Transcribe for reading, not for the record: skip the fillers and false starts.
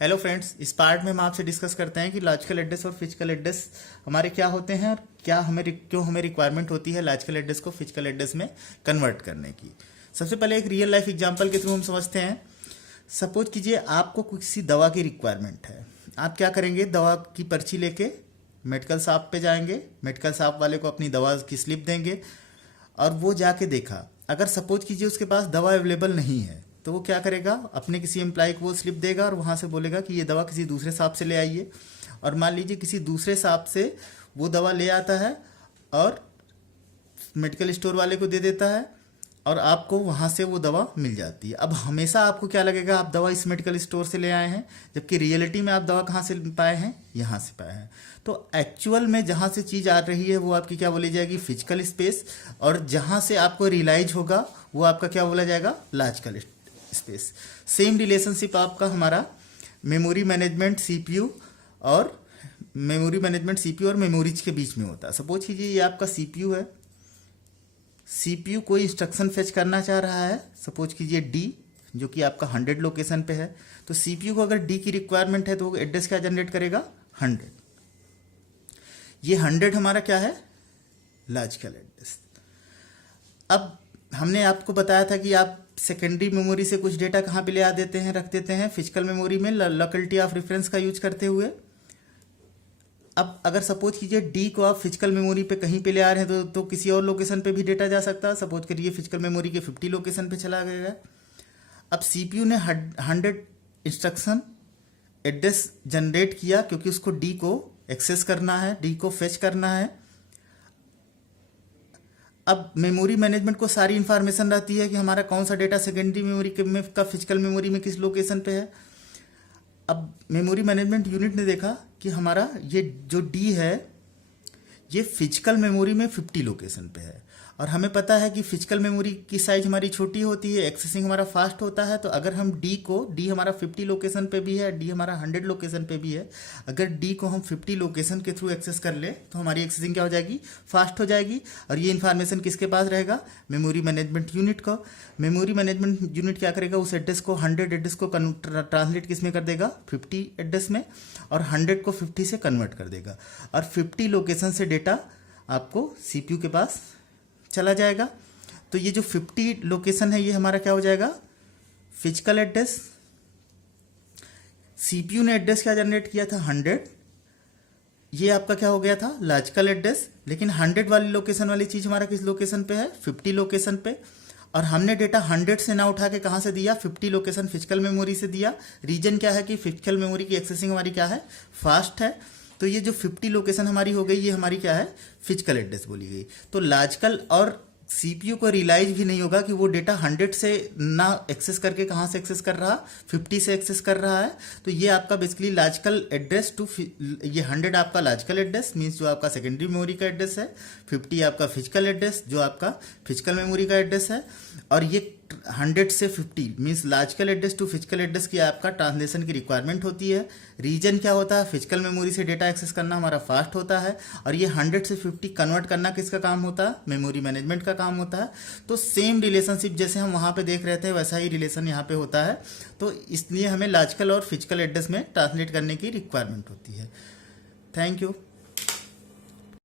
Hello friends, इस part में हम आपसे डिस्कस करते हैं कि लॉजिकल एड्रेस और फिजिकल एड्रेस हमारे क्या होते हैं और क्यों हमें रिक्वायरमेंट होती है लॉजिकल एड्रेस को फिजिकल एड्रेस में कन्वर्ट करने की। सबसे पहले एक रियल लाइफ एग्जांपल के थ्रू हम समझते हैं। सपोज कीजिए आपको किसी दवा की रिक्वायरमेंट है। आप क्या करेंगे, दवा की पर्ची लेके मेडिकल शॉप पे जाएंगे, मेडिकल शॉप वाले को अपनी दवा की स्लिप देंगे और वो जाके देखा, अगर सपोज कीजिए उसके पास दवा अवेलेबल नहीं है तो वो क्या करेगा, अपने किसी एम्प्लॉय को वो स्लिप देगा और वहाँ से बोलेगा कि ये दवा किसी दूसरे शॉप से ले आइए। और मान लीजिए किसी दूसरे शॉप से वो दवा ले आता है और मेडिकल स्टोर वाले को दे देता है और आपको वहाँ से वो दवा मिल जाती है। अब हमेशा आपको क्या लगेगा, आप दवा इस मेडिकल स्टोर से ले आए हैं, जबकि रियलिटी में आप दवा कहाँ से पाए हैं, यहाँ से पाए हैं। तो एक्चुअल में जहाँ से चीज़ आ रही है वो आपकी क्या बोली जाएगी, फिजिकल स्पेस, और जहाँ से आपको रियलाइज होगा वो आपका क्या बोला जाएगा, लॉजिकल स्पेस। सेम रिलेशनशिप आपका हमारा मेमोरी मैनेजमेंट सीपीयू और मेमोरीज के बीच में होता है। सपोज कीजिए ये आपका सीपीयू है, सीपीयू कोई इंस्ट्रक्शन फेच करना चाह रहा है, सपोज कीजिए डी, जो कि आपका 100 लोकेशन पे है। तो सीपीयू को अगर डी की रिक्वायरमेंट है तो एड्रेस क्या जनरेट करेगा, 100। ये 100 हमारा क्या है, लॉजिकल एड्रेस। अब हमने आपको बताया था कि आप सेकेंडरी मेमोरी से कुछ डेटा कहाँ पे ले आ देते हैं, रख देते हैं फिजिकल मेमोरी में, लोकेलिटी ऑफ रेफरेंस का यूज करते हुए। अब अगर सपोज कीजिए डी को आप फिजिकल मेमोरी पे कहीं पे ले आ रहे हैं तो किसी और लोकेशन पे भी डेटा जा सकता है। सपोज करिए फिजिकल मेमोरी के 50 लोकेशन पे चला गया है। अब सीपीयू ने 100 इंस्ट्रक्शन एड्रेस जनरेट किया क्योंकि उसको डी को एक्सेस करना है, डी को फेच करना है। अब मेमोरी मैनेजमेंट को सारी इंफॉर्मेशन रहती है कि हमारा कौन सा डेटा सेकेंडरी मेमोरी का फिजिकल मेमोरी में किस लोकेशन पे है। अब मेमोरी मैनेजमेंट यूनिट ने देखा कि हमारा ये जो डी है ये फिजिकल मेमोरी में 50 लोकेशन पे है, और हमें पता है कि फिजिकल मेमोरी की साइज हमारी छोटी होती है, एक्सेसिंग हमारा फास्ट होता है। तो अगर हम डी हमारा 50 लोकेशन पे भी है, डी हमारा 100 लोकेशन पे भी है, अगर डी को हम 50 लोकेशन के थ्रू एक्सेस कर ले तो हमारी एक्सेसिंग क्या हो जाएगी, फास्ट हो जाएगी। और ये इन्फॉर्मेशन किसके पास रहेगा, मेमोरी मैनेजमेंट यूनिट को। मेमोरी मैनेजमेंट यूनिट क्या करेगा, उस एड्रेस को 100 एड्रेस को ट्रांसलेट किस में कर देगा, 50 एड्रेस में, और 100 को 50 से कन्वर्ट कर देगा। और 50 लोकेशन से डेटा आपको सीपीयू के पास चला जाएगा। तो ये जो 50 लोकेशन है ये हमारा क्या हो जाएगा, फिजिकल एड्रेस। सीपीयू ने एड्रेस क्या जनरेट किया था, 100। ये आपका क्या हो गया था, लॉजिकल एड्रेस। लेकिन 100 वाली लोकेशन वाली चीज हमारा किस लोकेशन पे है, 50 लोकेशन पे। और हमने डेटा 100 से ना उठा के कहां से दिया, 50 लोकेशन फिजिकल मेमोरी से दिया। रीजन क्या है कि फिजिकल मेमोरी की एक्सेसिंग हमारी क्या है, फास्ट है। तो ये जो 50 लोकेशन हमारी हो गई ये हमारी क्या है, फिजिकल एड्रेस बोली गई। तो लॉजिकल और सीपीयू को रियलाइज भी नहीं होगा कि वो डेटा 100 से ना एक्सेस करके कहाँ से एक्सेस कर रहा, 50 से एक्सेस कर रहा है। तो ये आपका बेसिकली लॉजिकल एड्रेस टू, ये 100 आपका लॉजिकल एड्रेस मीन्स जो आपका सेकेंडरी मेमोरी का एड्रेस है, 50 आपका फिजिकल एड्रेस जो आपका फिजिकल मेमोरी का एड्रेस है। और ये 100 से 50 means logical address to physical address की आपका ट्रांसलेशन की रिक्वायरमेंट होती है। रीजन क्या होता है, फिजिकल मेमोरी से डेटा एक्सेस करना हमारा फास्ट होता है, और ये 100 से 50 कन्वर्ट करना किसका काम होता है, मेमोरी मैनेजमेंट का काम होता है। तो सेम रिलेशनशिप जैसे हम वहाँ पे देख रहे थे वैसा ही रिलेशन यहाँ पे होता है। तो इसलिए हमें लॉजिकल और फिजिकल एड्रेस में ट्रांसलेट करने की रिक्वायरमेंट होती है। Thank you.